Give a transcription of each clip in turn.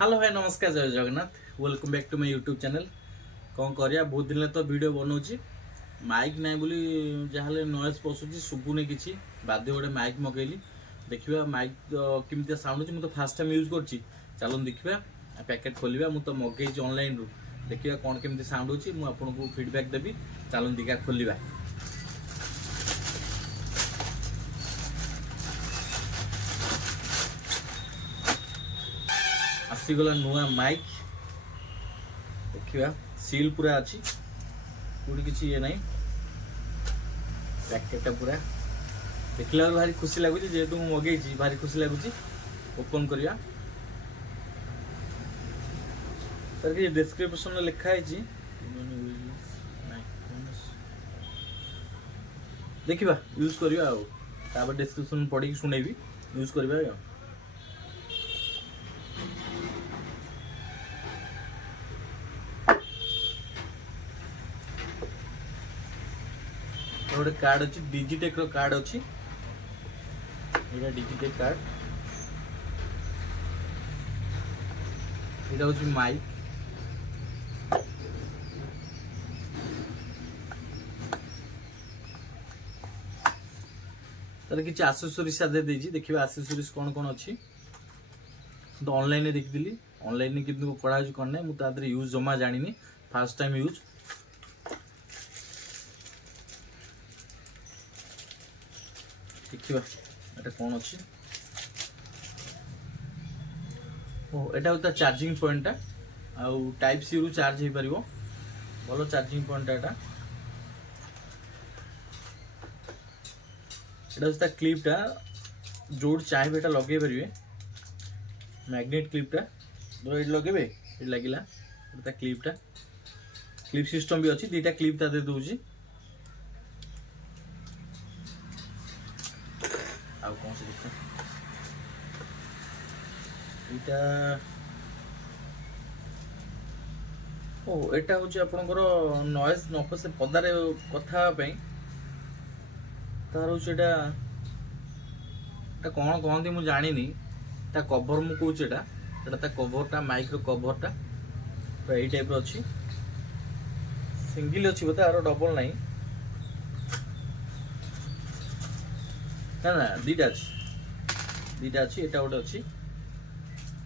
Hello भाई नमस्कार जय Jagannath welcome back to my YouTube channel. कौन करिया बहुत दिन तो वीडियो बनाऊँगी माइक ना बोली जहाँ नॉइज पशुची शुभुनि किसी बाध्य गोटे माइक मगैली देखा माइक केमी साउंड हो तो फास्ट टाइम यूज कर चलो देखा पैकेट खोलिया मुझे तो मगई ऑनलाइन रू देखा कौन केमी साउंड हो आपको फीडबैक देवी चलो देखा खोलिया। आसीगला नुआ माइक देखिए सील पूरा अच्छी कोई किसी ये नहीं पैकेटा पूरा देखला भारी खुशी लगुच जेहेतु मुझे मगेची भारी खुशी लगुच ओपन करिया तार कि डिस्क्रिप्शन लिखा है देखा यूज करवा डिस्क्रिप्शन पढ़ी शुणेबी यूज करवा। गोटे कार्ड अच्छी डिजिटेक रो कार्ड अच्छी ये डिजिटेक कार्ड ये हूँ माइक तार किसी आसेसरीज साथ देखिए आसेसरीज कौन कौन अच्छी तो ऑनलाइन देखी ऑनलाइन कि पढ़ा कौन ना मुझे यूज जमा जानी फास्ट टाइम यूज देखिए एटा कौन अच्छी एटा होता चार्जिंग पॉइंट आउ टाइप सी रु चार्ज हो पार भल चार्जिंग पॉइंट एटा होता क्लिपटा जोड़ चाहिए एटा लगे पारे मैग्नेट क्लिपटा जो ये लगे ये लगे क्लिपटा क्लिप सिस्टम भी अच्छी दीटा क्लिप ता दे दूसरी आउ कौन से देखते इटा एटा हूँ आपंकर नॉइज न पसे पदारे कथा तार हूँ कौन कहती मुझे जानी ता कवर मु कौच एटा कवरटा माइक रो कवरटा यही टाइप अच्छी सिंगल अच्छी बोलते आर डबल नहीं ना ना दीटा अच्छी एटा गोटे अच्छी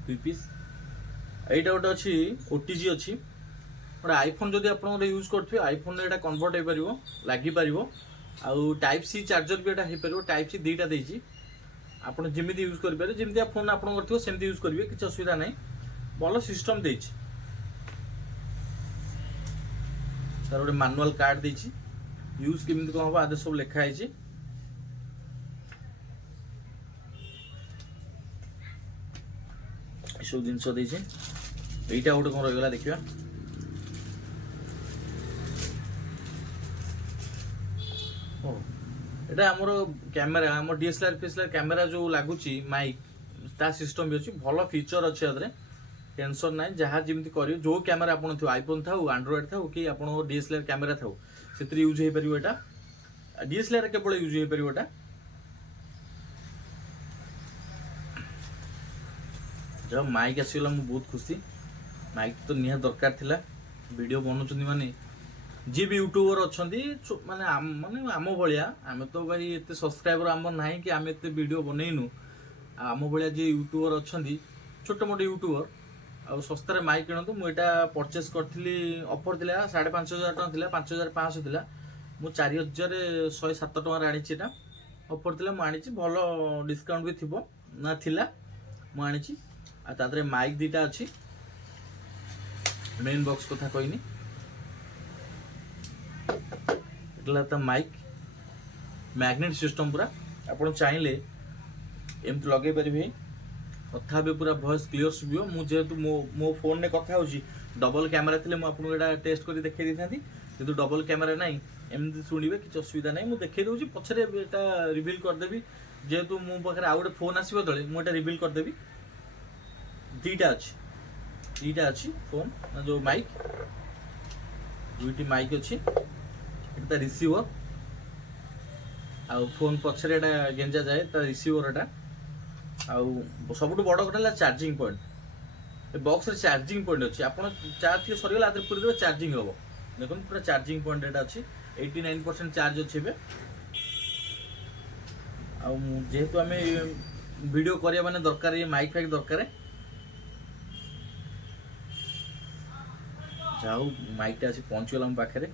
दुई पीस एटा गोटे अच्छी ओटीजी अच्छी गोटे आईफोन जदि आप यूज करेंगे आईफोन एटा कन्वर्ट हो पार लगिपर आउ टाइप सी चार्जर भी एटा हो पार टाइप सी दीटा देती आप जमी यूज करेंगे जमी फोन आप सेमती यूज करेंगे किसी असुविधा नहीं भल सिस्टम दे तार गोटे मैनुअल कार्ड देती यूज केमी कौन हम आदि सब लिखाई सब जिनस यहीटा गोटे कौन रहीगला देखा एटा आमर कैमेरा आम डीएसएलआर फीएसएलआर कैमेरा जो लगुच माइक ता सिस्टम भी अच्छी भल फीचर अच्छे टेंशन ना जहाँ जमी कर जो कैमेरा आप आईफोन था आंड्रॉइड था कि आप डीएसएलआर कैमेरा था से यूज हो पार एटा डीएसएलआर केवल यूज हो पार एटा जब माइक आसगला मुझे बहुत खुशी माइक तो निहा दरकार थिला वीडियो बनाऊँ माने जी भी यूट्यूबर अच्छा माने आम भाया आम तो भाई एत सब्सक्राइबर आम ना कि आम एत वीडियो बनईनु आम भाया जी यूट्यूबर अच्छा छोट मोट यूट्यूबर आ सस्तार माइक किणतु मुझे परचेस करी ऑफर थी 5,500 टଙ୍କା 5,500 थी मुझे 4,107 टଙ୍କା आनी ऑफर थी मुझे भल डिस्काउंट भी थी ना थिला मुझे आनी माइक दीटा अच्छी मेन बॉक्स कथा कहनी एटा माइक मैग्नेट सिस्टम पूरा आप चाहिए एमती लगे पारे कथा भी पूरा वॉइस क्लियर शुभ मुझे मो फोन में कथा हो डबल कैमेरा थे मुझे टेस्ट कर देखी था कि डबल कैमेरा ना एमती शुणे किसी असुविधा ना मुझे देखी दूसरी पछरे रिविल करदेवी जेहेतु मो पाखे आउ गए फोन आसो तले मुझे रिविल करदेवी दीटा अच्छी फोन जो माइक दुईटी माइक अच्छी एटा रिसीवर आ फोन पछरे गेंजा जाए रिसीवर एटा सब बड़ कटा चार्जिंग पॉइंट बॉक्स रे चार्जिंग पॉइंट अच्छी आप चार्ज थे सरीगला आदि पूरी देवे चार्जिंग हम देखो पूरा चार्जिंग पॉइंट एटा अच्छी 89% चार्ज अच्छे ए जेहेतु आम वीडियो करिया माने दरकार ये माइक फाइक दरकार जाऊ माइक आसी पहुँचीगला मो पाखे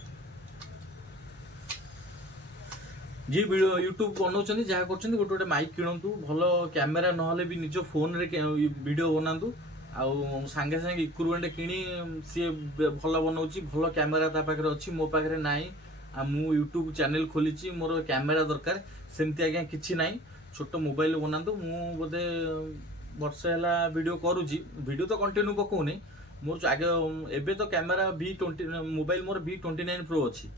जी वीडियो यूट्यूब बनाऊँ जहाँ कर गोटे गोटे माइक किणतु भल कैमेरा ना भी निज फोन रे वीडियो बनातु आउ सांगे सांगे इक्विपमेंट किणी सी भल बनाऊँ भल कैमेरा ता पाखे अच्छी मो पाखे ना मु यूट्यूब चैनल खोली मोर कैमेरा दरकार सेमती आज्ञा किसी ना छोट मोबाइल बनातु मु बोधे वर्षे है वीडियो करुँची वीडियो तो कंटिन्यू पकाऊनी मोर आगे एबे तो कैमेरा V20 मोबाइल मोर V29 प्रो अच्छी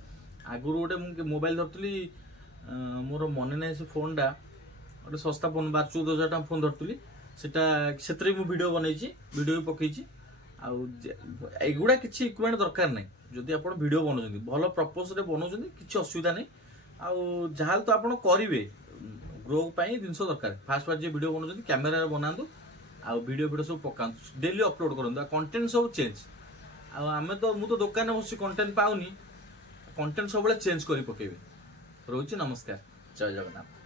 आगुरी गोटे मोबाइल धरती मोर मन ना से फोन टा गोटे सस्ता फोन 14,000 टका फोन धरती से वीडियो बनई वीडियो भी पकई आगुड़ा किसी इक्विपमेंट दरकार नहीं जदि आप वीडियो बनाऊँ भल प्रपोज बनाऊँ किसी असुविधा नहीं आउ जहाँ तो आप करेंगे ग्रो जिनस दरकार फास्ट फास्ट जो वीडियो बनाऊँ कैमेरा बनातु आउ वीडियो सब पका डेली अपलोड करूँ कंटेंट सब चेंज आम तो मुझे दुकान बस कंटेंट पाऊनी कंटेंट सब चेंज कर पकेबे रोची नमस्कार जय जगन्नाथ।